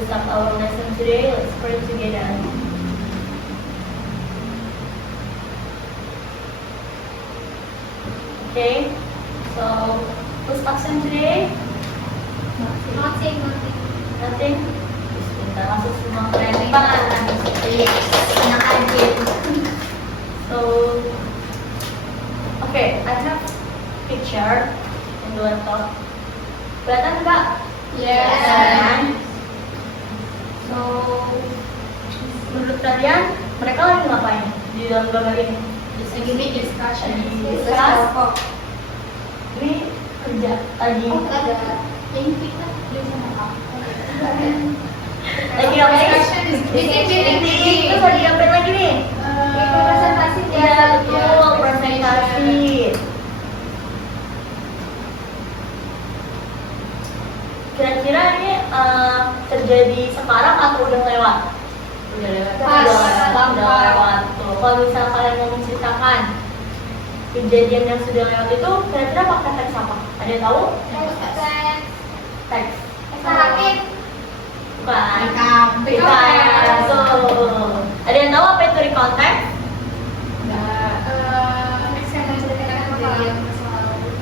we start our lesson today? Let's pray together. Okay, so who's absent today? Nothing. Nothing? Kita masuk semua ke depan. Enak aja. So, okay, I have picture in the laptop. Kelihatan nggak? Yes. So, menurut kalian mereka lagi ngapain di dalam gambar ini? Lagi make discussion. Discuss. Ini kerja lagi. Ada yang kita sama Lagi ngapain? Discussion is meeting. Terus lagi ngapain lagi nih? Presentasi Ya, betul, presentasi. Kira-kira ini terjadi sekarang atau udah lewat? Udah lewat. Udah lewat. Tuh, kalau misalnya kalian mau menceritakan kejadian yang sudah lewat itu, kira-kira pakai teks apa? Ada yang tahu? Teks. Bukan. Bukan. Tuh. Ada yang tahu apa itu recount text?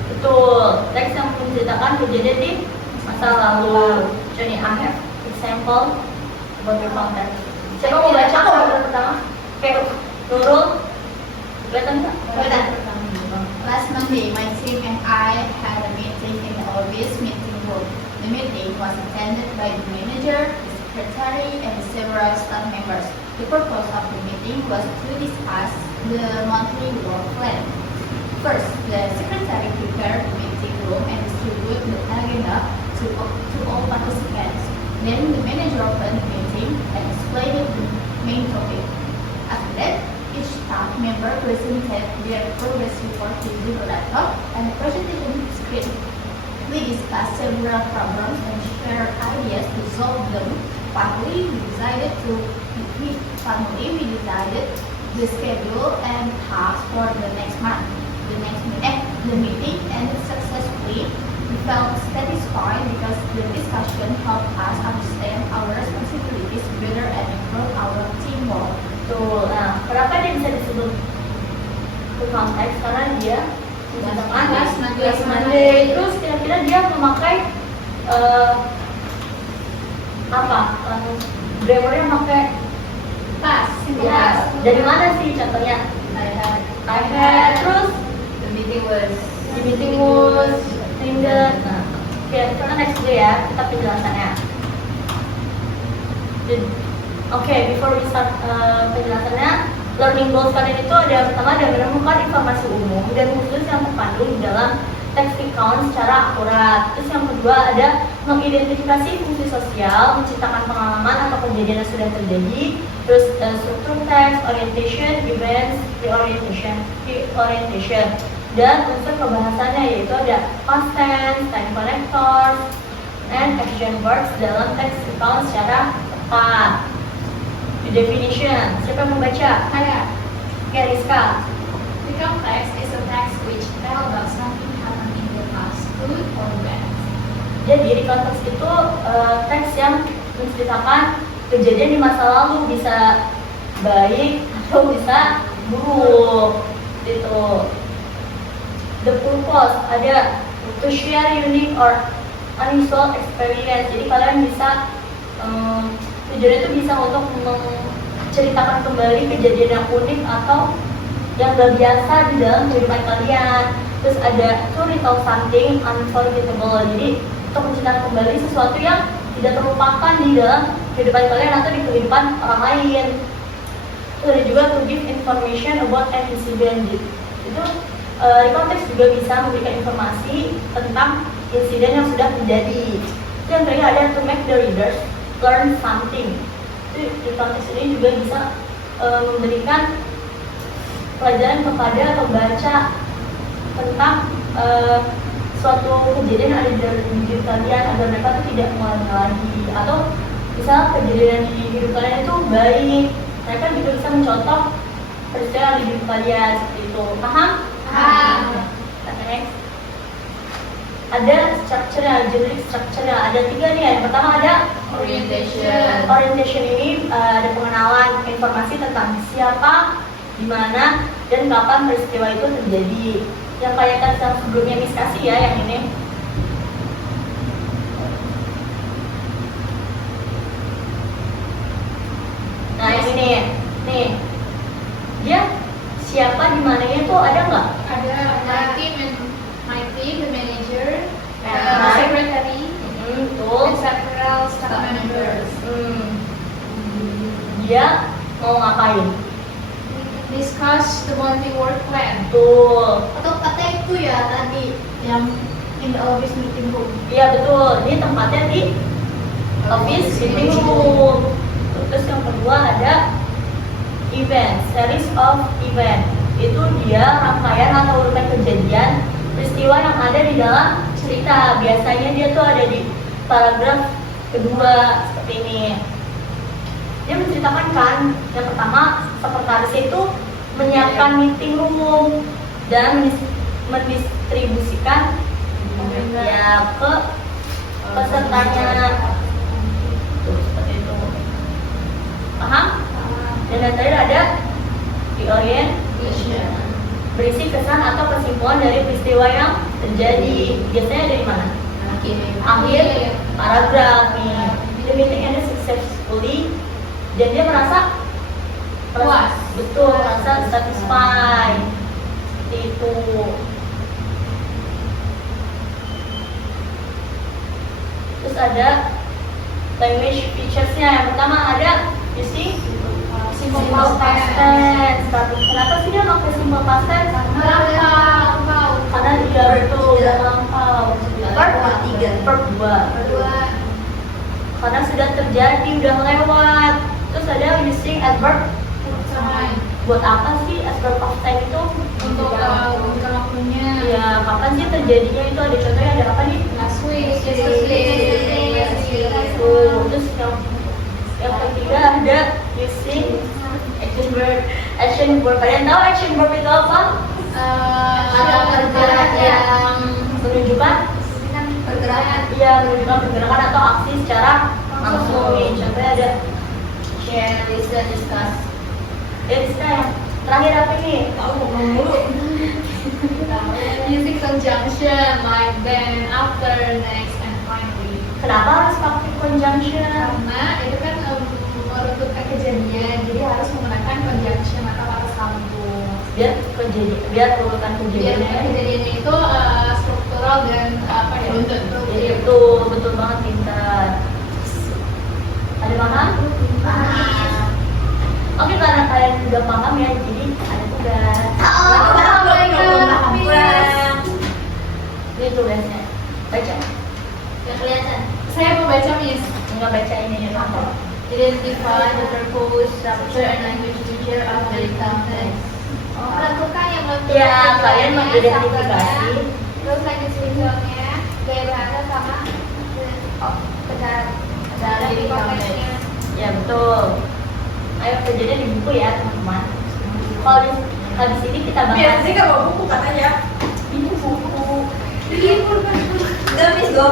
Betul. Teks yang menceritakan kejadian di masa lalu. Contohnya, I have example about recount text. Siapa mau baca yang pertama? Oke, Nurul. Kelihatan nggak? Last Monday, my team and I had a meeting in the office meeting room. The meeting was attended by the manager, the secretary, and several staff members. The purpose of the meeting was to discuss the monthly work plan. First, the secretary prepared the meeting room and distributed the agenda to all participants. Then the manager opened the meeting and explained the main topic. After that, each staff member presented their progress report using a laptop and a presentation script. We discussed several problems and shared ideas to solve them. Finally, we decided the schedule and tasks for the next month. The meeting ended successfully. We felt satisfied because the discussion helped us understand our responsibilities better and improve our teamwork. Betul. Nah, kenapa dia bisa disebut recount text? Karena dia menceritakan last Monday. Terus kira-kira dia memakai apa? Grammarnya memakai Pas. dari mana sih contohnya? I had. Terus The meeting was attended. Nah, oke, kita next dulu ya, kita penjelasannya. Oke, before we start penjelasannya, learning goals kalian itu ada yang pertama ada menemukan informasi umum dan khusus yang terkandung di dalam teks recount secara akurat. Terus yang kedua ada mengidentifikasi fungsi sosial, menceritakan pengalaman atau kejadian yang sudah terjadi. Terus struktur teks, orientation, events, pre-orientation, dan unsur pembahasannya yaitu ada past tense, time connectors, and action verbs dalam teks recount secara tepat. The definition, siapa yang membaca? Saya. Oke, Rizka. Recount text is a text which tell about something happened in the past, good or bad. Jadi recount text itu teks yang menceritakan kejadian di masa lalu, bisa baik atau bisa buruk gitu. The purpose ada to share unique or unusual experience. Jadi kalian bisa tujuannya itu bisa untuk menceritakan kembali kejadian yang unik atau yang gak biasa di dalam kehidupan kalian. Terus ada to retell something unforgettable. Jadi untuk menceritakan kembali sesuatu yang tidak terlupakan di dalam kehidupan kalian atau di kehidupan orang lain. Terus ada juga to give information about an incident. Itu recount text juga bisa memberikan informasi tentang insiden yang sudah terjadi. Yang terakhir ada to make the readers learn something. Itu recount text ini juga bisa memberikan pelajaran kepada pembaca tentang suatu kejadian yang ada di dalam hidup kalian agar mereka tuh tidak mengulangi lagi, atau misal kejadian di hidup kalian itu baik, mereka juga bisa mencontoh peristiwa di hidup kalian seperti itu. Paham? Paham. Next. ada structure-nya, generic structure-nya. Ada 3 nih. Yang pertama ada Orientation. orientation ini ada pengenalan informasi tentang siapa, di mana, dan kapan peristiwa itu terjadi. Yang kayak yang sebelumnya Miss kasih ya, yang ini. Nah yang ini nih, dia siapa di mananya tuh ada nggak? Ada my team, the manager, Right. secretary, Tuh. and several staff members. Dia mau ngapain? Discuss the monthly work plan. Tuh. Atau katanya itu ya tadi yang in the office meeting room. Iya betul. Ini tempatnya di office meeting room. Terus yang kedua ada event, series of event. Itu dia rangkaian atau urutan kejadian peristiwa yang ada di dalam cerita. Biasanya dia tuh ada di paragraf kedua seperti ini. Dia menceritakan kan, yang pertama sekretaris itu menyiapkan meeting room dan mendistribusikan ya ke pesertanya. Tuh, seperti itu. Paham? Dan yang terakhir ada reorientation, berisi kesan atau kesimpulan dari peristiwa yang terjadi. Biasanya dari mana? Akhir paragraf nih. The meeting ended successfully, dan dia merasa Puas. betul, merasa satisfied. Seperti itu. Terus ada language features-nya. Yang pertama ada using simple past tense. Kenapa sih dia pakai simple past tense? Karena dia betul udah lampau. Verb 2. Karena sudah terjadi, udah lewat. Terus ada using adverb time. Buat apa sih adverb of time itu? Untuk menunjukkan waktunya. Ya, kapan sih terjadinya itu? Ada contohnya, ada apa nih? Last week, yesterday. Terus yang ketiga ada using action verb. Action verb. Kalian tahu action verb itu apa? Kata kerja yang menunjukkan Pergerakan. Iya, menunjukkan pergerakan atau aksi secara langsung nih. Contohnya ada share, listen, discuss. Yang terakhir apa ini? Tahu ngomong mulu. Using conjunction like then, after, next, and finally. Kenapa harus pakai conjunction? Karena itu kan meruntukan kejadian, jadi harus menggunakan conjunction atau kata sambung. Biar urutan Biar kejadiannya kejadiannya itu struktural dan apa ya? Runtut. itu betul banget, pintar. Ada paham? Paham. Oke, karena kalian udah paham ya, jadi ada tugas. Ini tugasnya. Baca. Gak kelihatan. Saya mau baca, Miss. Nggak baca ini ya. Identify the purpose, structure, and language feature of the context. Menentukan yang Ya, kalian mengidentifikasi. Terus language feature-nya, gaya bahasa sama Dari dari konteksnya. Ya betul. Ayo kerjanya di buku ya teman-teman. Kalau habis ini kita bahas. Biar sih nggak bawa buku katanya. Ini buku. Udah miss go.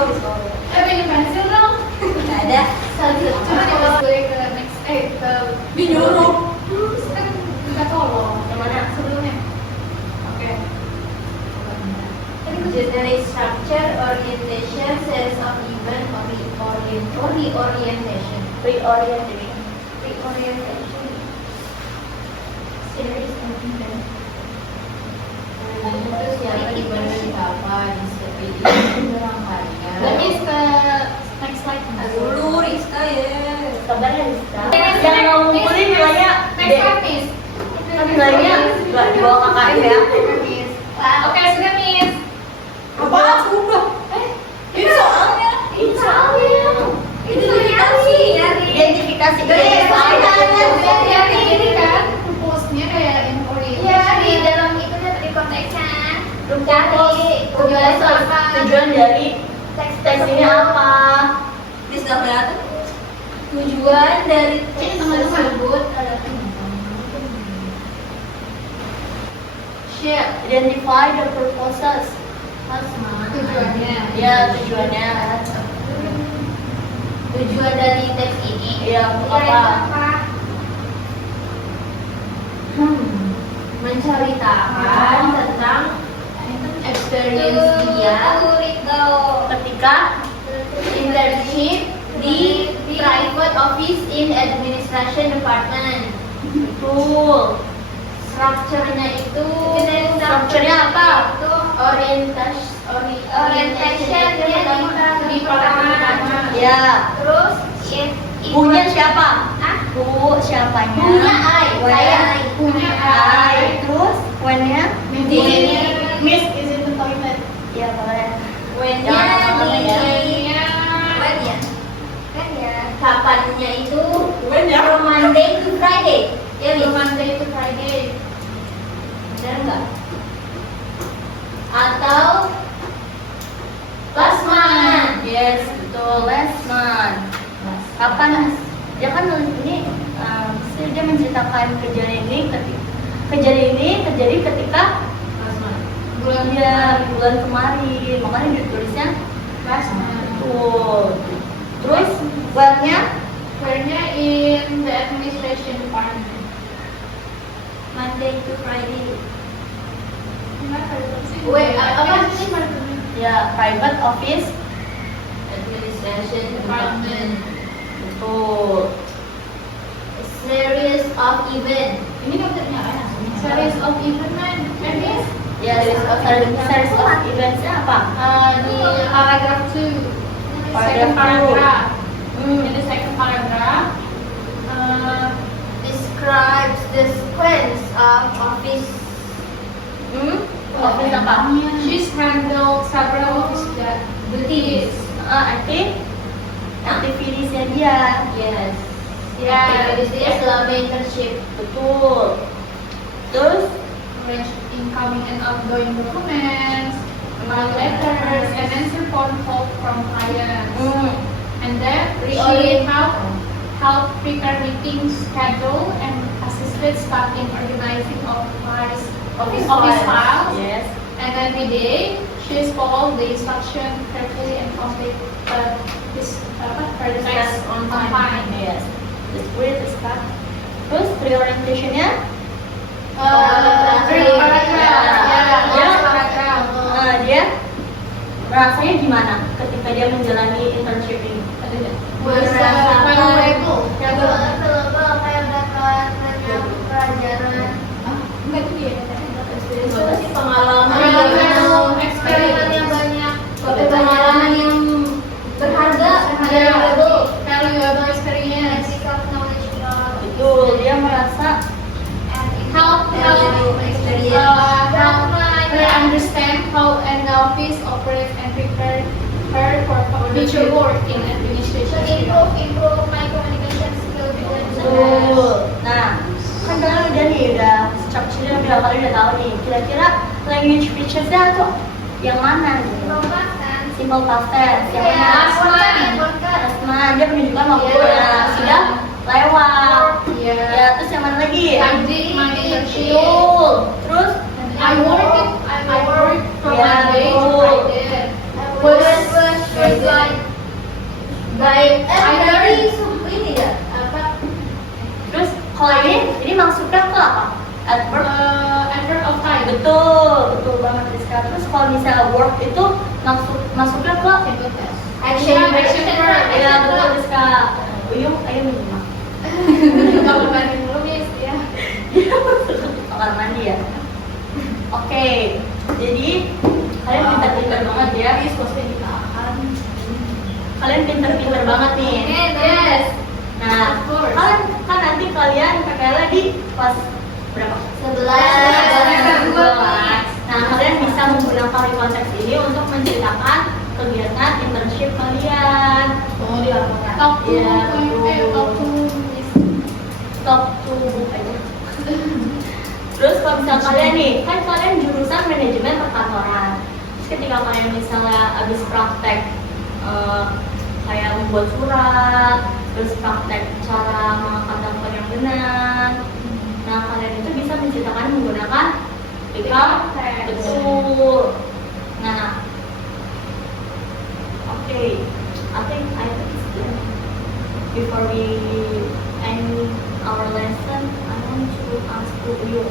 Minum pensil dong. Nggak ada. Coba dibawa gue ke next, ke Dinyuruh. kan minta tolong. Yang mana? Sebelumnya. Oke. Generic structure, orientation, series of event, reorientation. Reorientation. Reorientation. Series of event. Terus Siapa di mana siapa di seperti ini rangkaian. Let me ke next slide. Dulu Rizka ya. Kabar ya Rizka. Yang mau ngumpulin nilainya Next slide, Miss. Kan nilainya nggak di bawah KKM ya. Oke, sudah, Miss. Apa? Udah. Ini soalnya. Ini soalnya. Identifikasi nyari. Identifikasi Dari ini kan, purpose-nya kayak yang orientation. Iya, di dalam itu di konteksnya. Tujuan dari teks ini apa? Di sebelah kelihatan. Tujuan dari teks tersebut adalah Share. Identify the purposes. Tujuannya. Ya, tujuannya. Tujuan dari teks ini Ya, untuk apa? Menceritakan tentang experience dia Ketika internship di private office in administration department. betul. Strukturnya itu Strukturnya apa? Itu orientation dia di pertama. Ya. Terus Punya siapa? Ah? Bu, siapanya? Punya I, saya When? punya I. I. Terus when-nya? Miss is in the toilet. Ya, boleh. When-nya Jangan lama-lama ya. when-nya. Kan ya. Kapannya itu When-nya? from Monday to Friday. Ya, From Miss? Monday to Friday. Benar nggak? Atau last month. Yes, betul. Last month. Kapan? Ya kan ini dia menceritakan kejadian ini terjadi ketika Last month. bulan kemarin. Makanya ditulisnya Last month. betul. Terus where-nya? Where-nya in the administration department. Monday to Friday. Wait, apa sih? Ya, private office. Administration Department. Betul. A series of event. Ini dokternya apa? Series of event, Miss. Ya, series of events-nya apa? Di paragraph 2. Second paragraph. In the second paragraph, Describes the sequence of office. Office apa? she's handled several office duties. Aktivitasnya dia. Yes. Ya, Activities dia selama internship. Betul. Terus Arrange incoming and outgoing documents, file letters, and answer phone calls from clients. And then she help prepare meetings, schedule, and assist with staff in organizing office files. Yes. And every day, she's followed the instruction carefully and complete her tasks on time. Yes. The spirit is cut. Terus pre-orientation-nya? Dia rasanya gimana ketika dia menjalani internship ini? Pengalaman yang banyak, pengalaman yang berharga, Valuable experience. Betul, dia merasa Help her understand how an office operates and prepare her for future work in administration. Improve my communication skill juga. betul. Nah, kan kalian udah structure-nya berapa kali udah tahu nih. Kira-kira language features-nya tuh yang mana gitu? Simple past tense. Yang mana? Last month. Last month. Dia menunjukkan waktunya sudah lewat. Yeah. Ya, terus yang mana lagi? I did my internship. Betul. Terus I work from Yeah, Monday to betul. Friday. Was like by dari ini ya apa? Terus kalau ini masuknya ke apa? Adverb. Adverb of time. Betul banget Rizka. Terus kalau misalnya work itu masuknya ke Simple past. Action verb. ya betul Rizka. Uyung, ayo menyimak. Kalau mandi dulu, Miss, ya. Kamar mandi ya. Oke, jadi kalian pintar-pintar banget ya. Kalian pintar-pintar banget nih. Yes. Nah, Of course. kan nanti kalian PKL di kelas berapa? 11. Nah, kalian bisa menggunakan konteks ini untuk menceritakan kegiatan internship kalian. Talk to, Iya, betul. talk to Miss. Stop to book aja. Terus kalau misalnya kalian nih, kan kalian jurusan manajemen perkantoran. Terus ketika kalian misalnya habis praktek kayak membuat surat, terus praktek cara mengangkat telepon yang benar. Nah, kalian itu bisa menceritakan menggunakan become. Betul. Nah, Okay, I think it's good. Before we end our lesson, I want to ask you.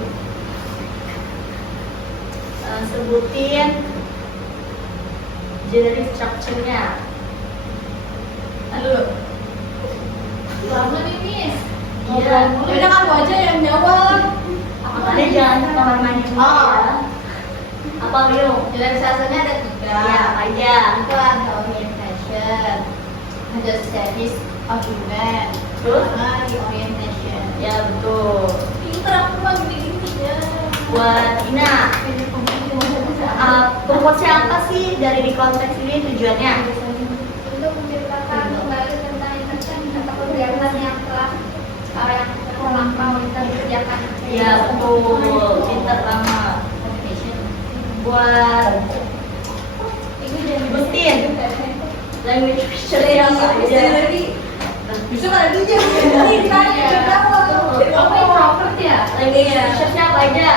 Sebutin generic structure-nya. Aduh. Lama nih, Miss. Iya. Udah kamu aja yang jawab. Makanya jangan ke kamar mandi dulu ya. Apa Leo? Generalisasinya ada 3. Ya, apa aja? Itu ada orientation, ada status of event, Terus? sama reorientation. Ya betul. Pinter aku mah gini-gini ya. Buat Ina, purpose-nya apa sih dari di konteks ini tujuannya? Untuk menceritakan kembali tentang interaksi atau kegiatan yang telah yang terlampau kita kerjakan. Ya betul, pinter banget. Motivation. Buat Gustin, language feature apa aja? Bisa nggak ada dia? Ini kan Apa introvert ya? Language feature apa aja?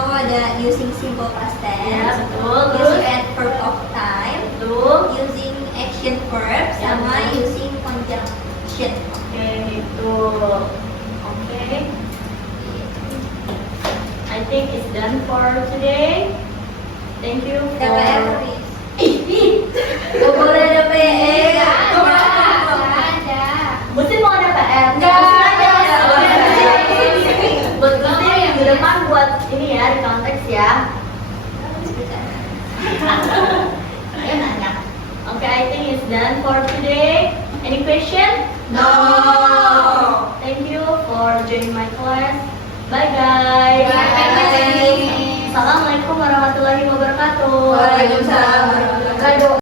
Oh, ada using simple past Ya tense, betul. using Terus adverb of time, betul. using action verb, Ya, sama betul. using conjunction. Oke gitu. Oke. I think it's done for today. Thank you for. DPR, please. Gak boleh ada PR. Ada. Mesti mau ada PR. Nggak. Mesti aja. Nggak. Buat Gusti minggu depan buat ini ya di konteks ya. Dia nanya. Okay, I think it's done for today. Any question? No. Thank you for joining my class. Bye guys. Bye. Assalamualaikum warahmatullahi wabarakatuh. Waalaikumsalam warahmatullahi wabarakatuh.